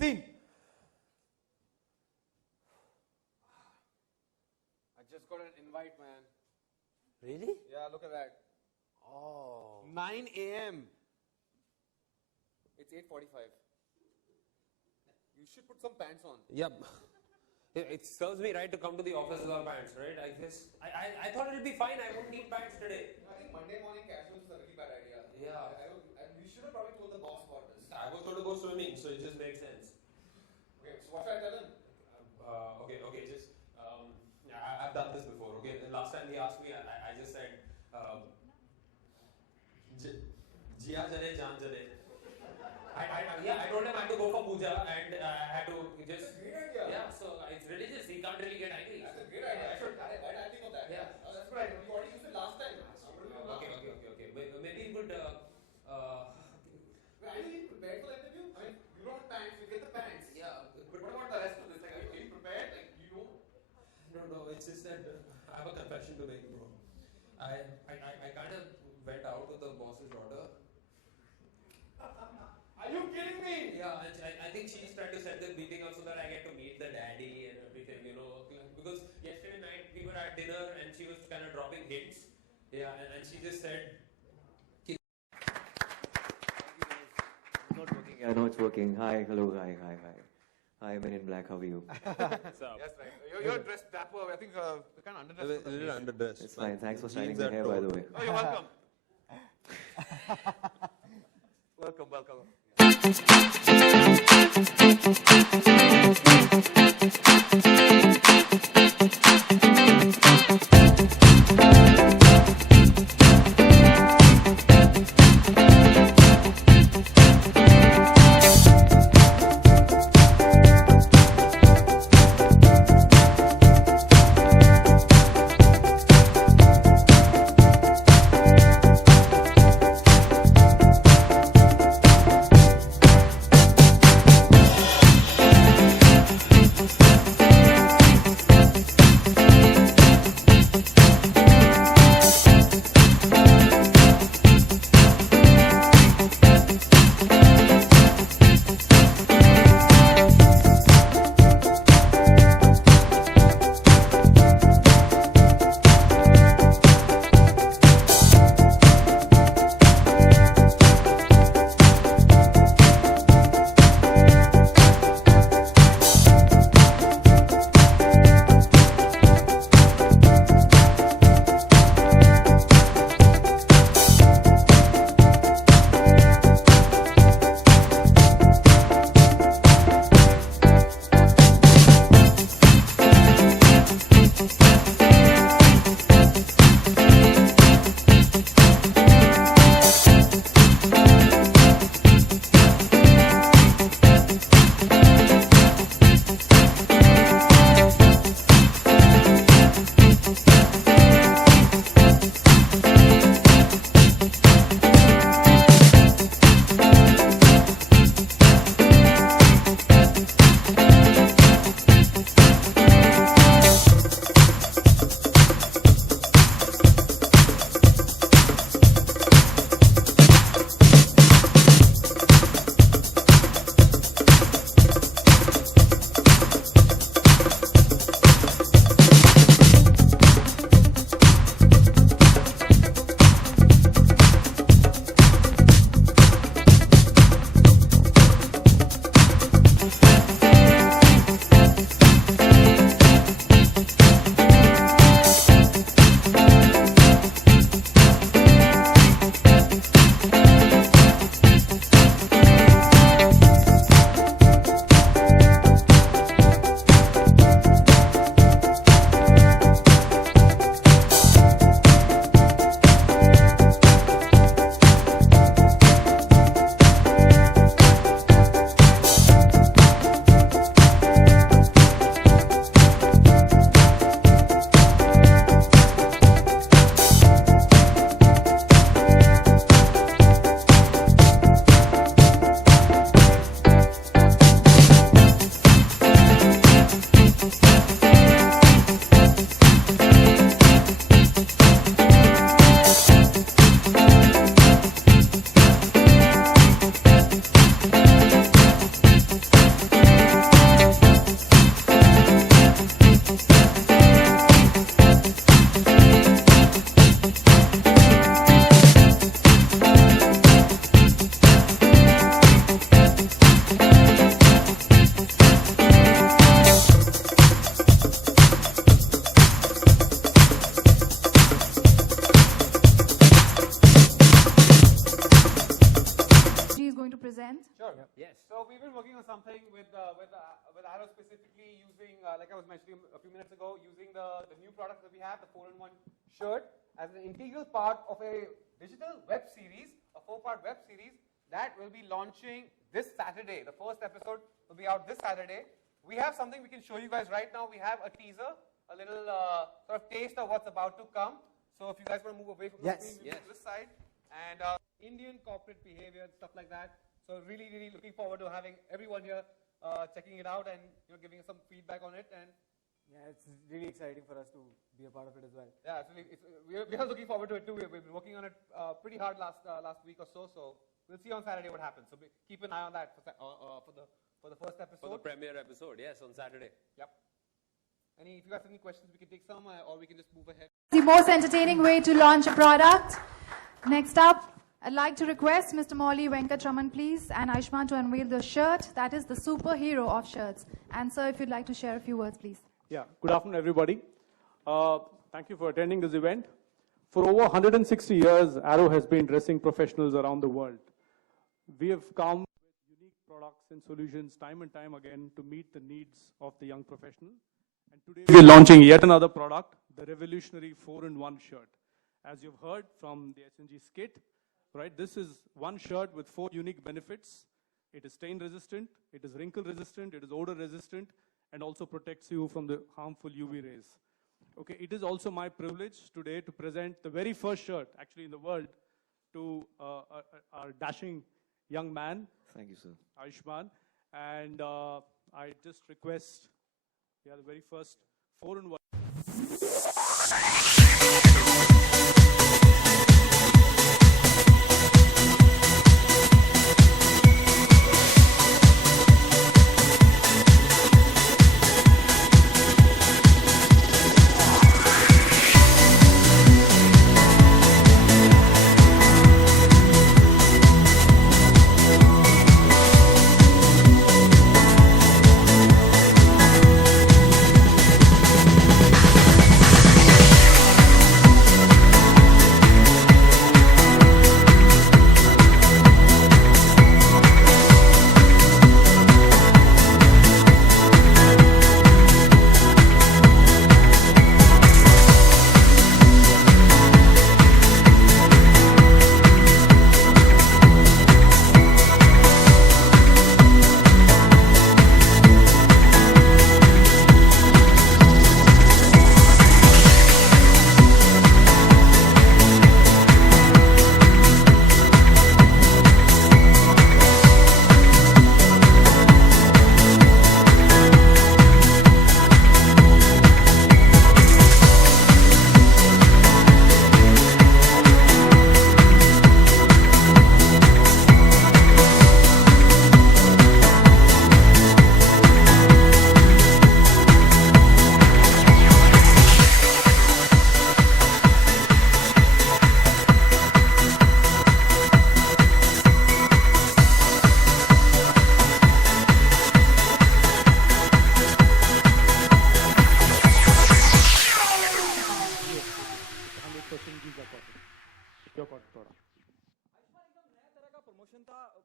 Scene. I just got an invite, man. Really? Yeah, look at that. Oh. 9 a.m. It's 8:45. You should put some pants on. Yep. It serves me right to come to the office without pants, right? I guess I thought it'll be fine. I won't need pants today. I think Monday morning casuals is a really bad idea. Yeah. We should have probably told the boss about this. I was going to go swimming, so it just makes sense. Okay, so what should I tell him? Okay. Just I've done this before. Okay, the last time he asked me, I just said, "Jia jane, jaan jane." I told him I had to go for puja and I had to just. That's a great idea. Yeah, so it's religious. He can't really get angry. That's a great idea. Why did I think of that? Yeah. Oh, that's good idea. You already used it last time. Okay. Maybe you could. Are you prepared for the interview? I mean, you don't have pants, you get the pants. Yeah. But what about the rest of this? Like, are you prepared? Like, you know? No, it's just that I have a confession to make, bro. I kind of went out with the boss's daughter. Are you kidding me? Yeah, and I think she's trying to set the meeting up so that I get to meet the daddy and everything, you know. Because yesterday night we were at dinner and she was kind of dropping hints. Yeah, and she just said. It's not working. I know it's working. Hi, hello, hi. Hi, Men in Black. How are you? Yes, right. You're dressed dapper. I think you're kind of underdressed. A little underdressed. It's fine. Thanks for styling Jeans my are hair, by the torn. way. Oh, you're welcome. welcome. on something with Arrow specifically using, like I was mentioning a few minutes ago, using the new product that we have, the 4-in-1 shirt, as an integral part of a digital web series, a 4-part web series that will be launching this Saturday. The first episode will be out this Saturday. We have something we can show you guys right now. We have a teaser, a little sort of taste of what's about to come. So if you guys want to move away from the screen, we'll move to this side. And Indian corporate behavior and stuff like that. So really, really looking forward to having everyone here checking it out and giving us some feedback on it. And yeah, it's really exciting for us to be a part of it as well. yeah, we are looking forward to it too. We've been working on it pretty hard last week or so. So we'll see on Saturday what happens. So keep an eye on that for the first episode. For the premiere episode, yes, on Saturday. Yep. If you guys have any questions, we can take some, or we can just move ahead. The most entertaining way to launch a product. Next up, I'd like to request Mr. Molly Venkatraman, please, and Ayushmann to unveil the shirt that is the superhero of shirts. And sir, if you'd like to share a few words, please. Yeah, good afternoon, everybody. Thank you for attending this event. For over 160 years, Arrow has been dressing professionals around the world. We have come with unique products and solutions time and time again to meet the needs of the young professional. And today we're launching yet another product, the revolutionary 4-in-1 shirt. As you've heard from the SNG skit, right, this is one shirt with 4 unique benefits. It is stain resistant, it is wrinkle resistant, it is odor resistant, and also protects you from the harmful UV rays. Okay, it is also my privilege today to present the very first shirt, actually in the world, to our dashing young man. Thank you, sir. Ayushmann. And I just request, the very first 4-in-1.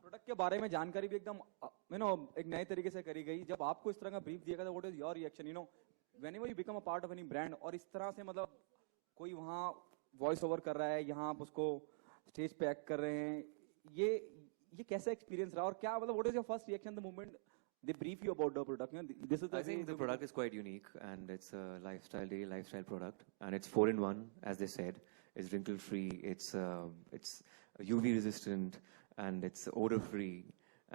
Product के बारे में जानकारी भी एकदम एक नए तरीके से करी गई. जब आपको इस तरह का ब्रीफ दिया गया था, what is your reaction? whenever you become a part of any brand, और इस तरह से मतलब कोई वहाँ वॉइस ओवर कर रहा है, यहाँ आप उसको स्टेज पे एक्ट कर रहे हैं, ये कैसा एक्सपीरियंस रहा और क्या मतलब what is your first reaction the moment they brief you about the product? This is I think the product is quite unique, and it's a daily lifestyle product, and it's 4-in-1, as they said. It's wrinkle free, it's UV resistant, and it's odor free,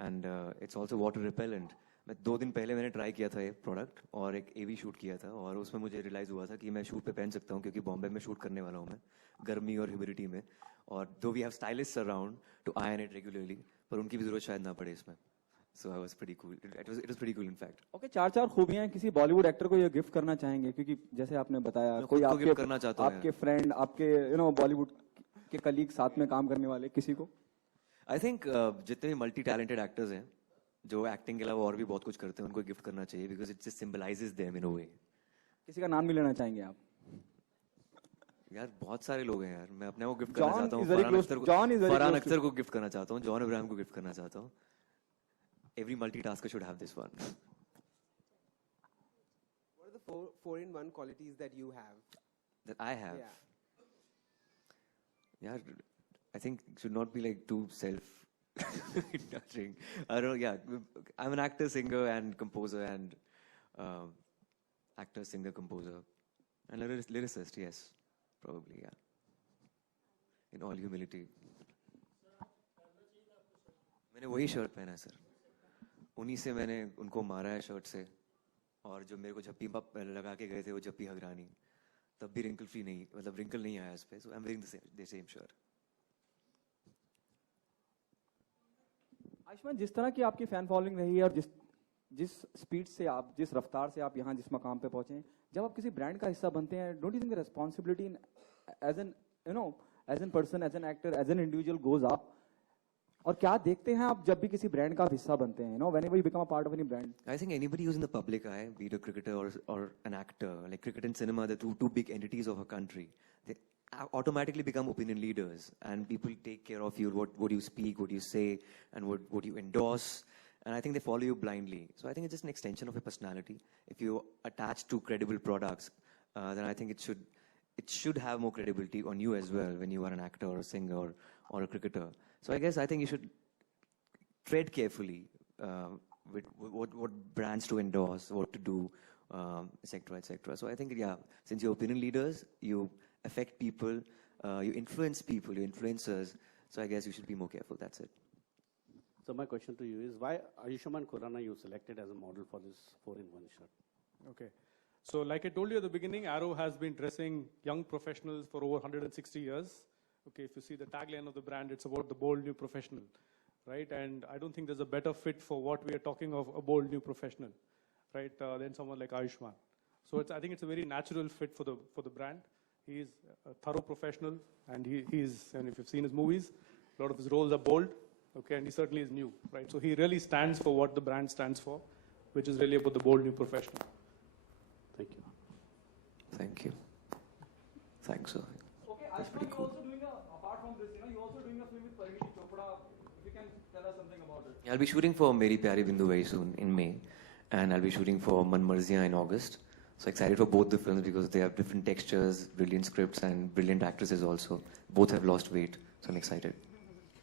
and it's also water repellent. मैं 2 दिन पहले मैंने try किया था ये product और एक AV shoot किया था, और उसमें मुझे रियलाइज़ हुआ था कि मैं शूट पे पहन सकता हूँ, क्योंकि बॉम्बे में शूट करने वाला हूँ मैं गर्मी और ह्यूमिडिटी में, और though we have stylists around to iron it regularly, पर उनकी भी जरूरत शायद ना पड़े इसमें. So I was pretty cool. It was pretty cool in fact. Okay, 4 खूबियां हैं किसी बॉलीवुड एक्टर को ये गिफ्ट करना चाहेंगे, क्योंकि जैसे आपने बताया कोई आपके फ्रेंड, आपके बॉलीवुड के कलीग, साथ में काम करने वाले किसी को. I think जितने भी मल्टी टैलेंटेड एक्टर्स हैं जो एक्टिंग के अलावा और भी बहुत कुछ करते हैं, उनको गिफ्ट करना चाहिए, because it just symbolizes them in a way. किसी का नाम भी लेना चाहेंगे आप? यार बहुत सारे लोग हैं यार, मैं अपने को गिफ्ट करना चाहता हूँ, फरहान अख्तर को गिफ्ट करना चाहता हूँ, जॉन अब्राहम को गिफ्ट करना चाहता हूँ. every multitasker should have this one. What are the four-in-one qualities that you have? That I have. Yeah. Yeah, I think it should not be like too self-indulging. I don't know, yeah. I'm an actor, singer, and composer, and actor, singer, composer. And lyricist, yes. Probably, yeah. In all humility. मैंने वही shirt पहना है sir. उन्हीं से मैंने उनको मारा है शर्ट से. और जो मेरे को झप्पी लगा के गए थे वो झप्पी हगरानी. तब भी wrinkle free नहीं, मतलब wrinkle नहीं आया इस पे. So I'm wearing the same shirt. Ayushman, जिस तरह की आपकी फैन फॉलोइंग रही है और जिस स्पीड से आप, जिस रफ्तार से आप यहाँ जिस मकाम पे पहुंचे हैं, जब आप किसी ब्रांड का हिस्सा बनते हैं, don't you think the responsibility as an person, as an actor, as an individual goes up? और क्या देखते हैं आप जब भी किसी ब्रांड का हिस्सा बनते हैं, whenever you become a part of any brand? I think anybody who's in the public eye, be it a cricketer or an actor, like cricket and cinema, they're two big entities of a country. They automatically become opinion leaders, and people take care of you, what you speak, what you say, and what you endorse. And I think they follow you blindly. So I think it's just an extension of your personality. If you attach to credible products, then I think it should have more credibility on you as well when you are an actor or a singer or a cricketer. So I guess I think you should tread carefully with what brands to endorse, what to do, etc., etc. So I think, yeah, since you're opinion leaders, you affect people, you influence people, you're influencers. So I guess you should be more careful. That's it. So my question to you is, why Ayushmann Khurrana you selected as a model for this 4-in-1 shirt? Okay. So like I told you at the beginning, Arrow has been dressing young professionals for over 160 years. Okay, if you see the tagline of the brand, it's about the bold new professional, right? And I don't think there's a better fit for what we are talking of, a bold new professional, right, than someone like Ayushmann. So I think it's a very natural fit for the brand. He's a thorough professional, and and if you've seen his movies, a lot of his roles are bold, okay, and he certainly is new, right? So he really stands for what the brand stands for, which is really about the bold new professional. Thank you. Thank you. Thanks, sir. Okay, That's pretty cool. Apart from this, you're also doing a film with Parineeti Chopra. If you can tell us something about it. Yeah, I'll be shooting for Meri Pyari Bindu very soon in May, and I'll be shooting for Man Marziyan in August. So excited for both the films because they have different textures, brilliant scripts, and brilliant actresses also. Both have lost weight, so I'm excited.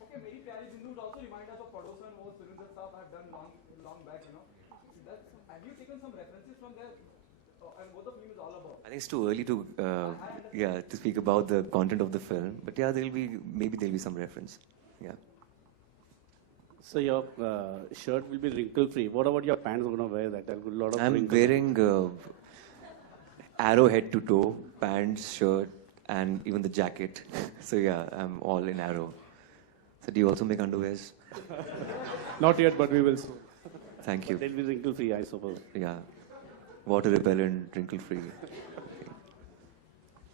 Okay, Meri Pyari Bindu would also remind us of Padosan, most films that stuff I've done long back, Have you taken some references from there? And what the film is all about? I think it's too early to to speak about the content of the film, but yeah, maybe there'll be some reference. Yeah. So your shirt will be wrinkle free. What about your pants? Going to wear that? There'll be a lot of. I'm wrinkles. wearing Arrow head to toe, pants, shirt, and even the jacket. So yeah, I'm all in Arrow. So do you also make underwears? Not yet, but we will soon. Thank you. They'll be wrinkle free, I suppose. Yeah. Water repellent, wrinkle free.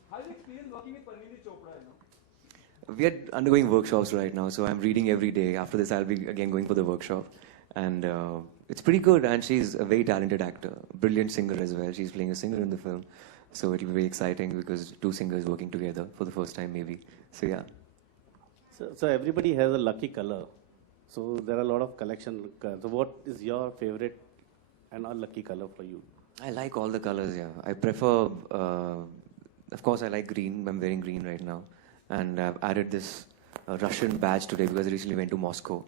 How is the experience working with Parineeti Chopra? We are undergoing workshops right now, so I'm reading every day. After this, I'll be again going for the workshop. And it's pretty good, and she's a very talented actor, brilliant singer as well. She's playing a singer in the film. So it'll be very exciting because two singers working together for the first time maybe. So yeah. So everybody has a lucky color. So there are a lot of collection. So what is your favorite and unlucky color for you? I like all the colors, yeah. I prefer, of course I like green. I'm wearing green right now. And I've added this Russian badge today because I recently went to Moscow.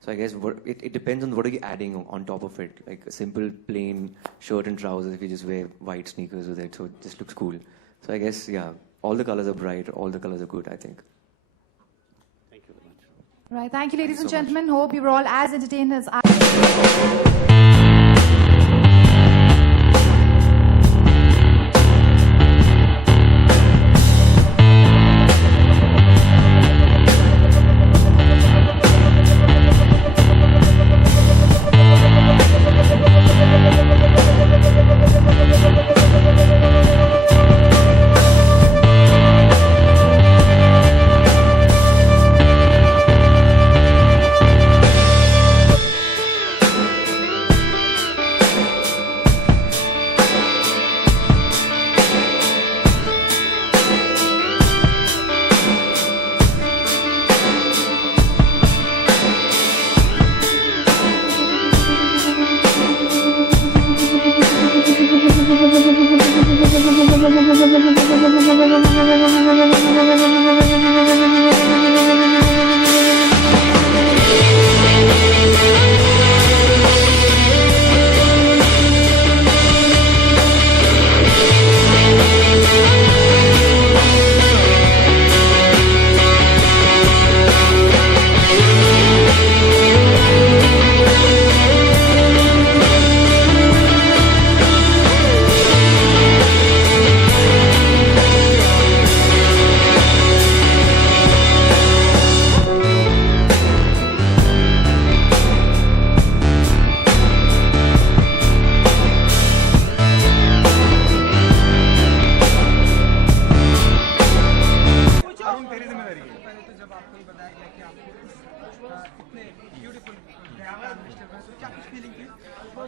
So I guess it depends on what are you adding on top of it. Like a simple plain shirt and trousers if you just wear white sneakers with it. So it just looks cool. So I guess, yeah, all the colors are bright. All the colors are good, I think. Thank you very much. Right. Thank you, ladies Thank and you so much. gentlemen. Hope you were all as entertained as I.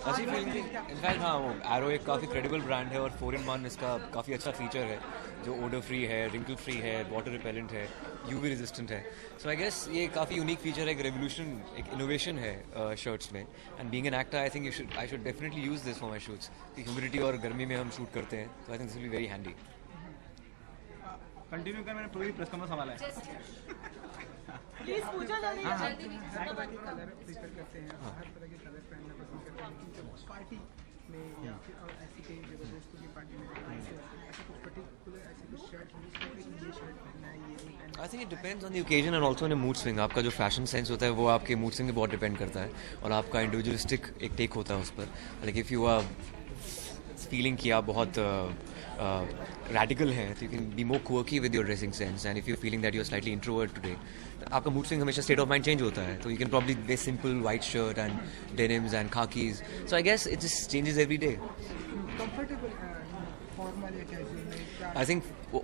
अच्छी feeling थी in fact. हाँ, वो arrow एक काफ़ी credible brand है और 4-in-1 इसका काफ़ी अच्छा फीचर है जो ओडर फ्री है, रिंकल फ्री है, वाटर रिपेलेंट है, यूवी रेजिस्टेंट है। सो आई गेस ये काफ़ी यूनिक फीचर है, एक रेवोल्यूशन, एक इनोवेशन है शर्ट्स में। And being an actor I think I should definitely use this for my shoots. Humidity और गर्मी में हम शूट करते हैं, तो I think this will be very handy. Continue कर, मैंने पूरी प्रेस कॉन्फ्रेंस संभाला है। प्लीज पूछो जल्दी जल्दी प्रीफर करते हैं हर तरह के कलर पहनना पसंद करते हैं जब पार्टी में या फिर और ऐसी कई जगह दोस्तों की पार्टी में ऐसे कुछ पर्टिकुलर ऐसी कुछ शर्ट यूज करते हैं ये शर्ट पहनना है ये नहीं पहनना। I think it depends on the occasion and also in a mood swing. आपका जो फैशन सेंस होता है वो आपके मूड स्विंग पे बहुत डिपेंड करता है और आपका इंडिविजुअलिस्टिक एक टेक होता है उस पर। Like if you are feeling कि आप बहुत radical हैं, तो you can be more quirky with your dressing sense, and if you're feeling that you're slightly introvert today, आपका mood swing हमेशा state of mind change होता है, तो you can probably wear simple white shirt and denims and khakis. So I guess it just changes every day. Comfortable formal या casual में क्या I think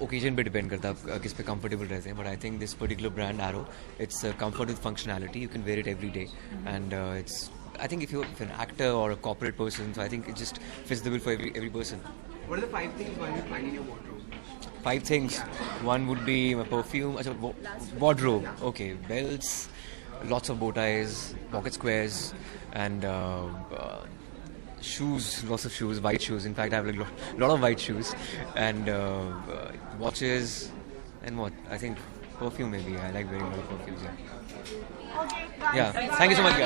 occasion पे depend करता है आप किस पे comfortable रहते हैं, but I think this particular brand Arrow, it's comfort with functionality. You can wear it every day, and it's I think if you're an actor or a corporate person, so I think it just fits the bill for every person. What are the 5 things while you're planning your wardrobe? 5 things. One would be my perfume. Wardrobe. Okay, belts, lots of bow ties, pocket squares, and shoes. Lots of shoes, white shoes. In fact, I have a lot of white shoes, and watches, and what? I think perfume maybe. I like wearing a lot of perfumes. Yeah. Okay, Yeah. Thank you so much, guys.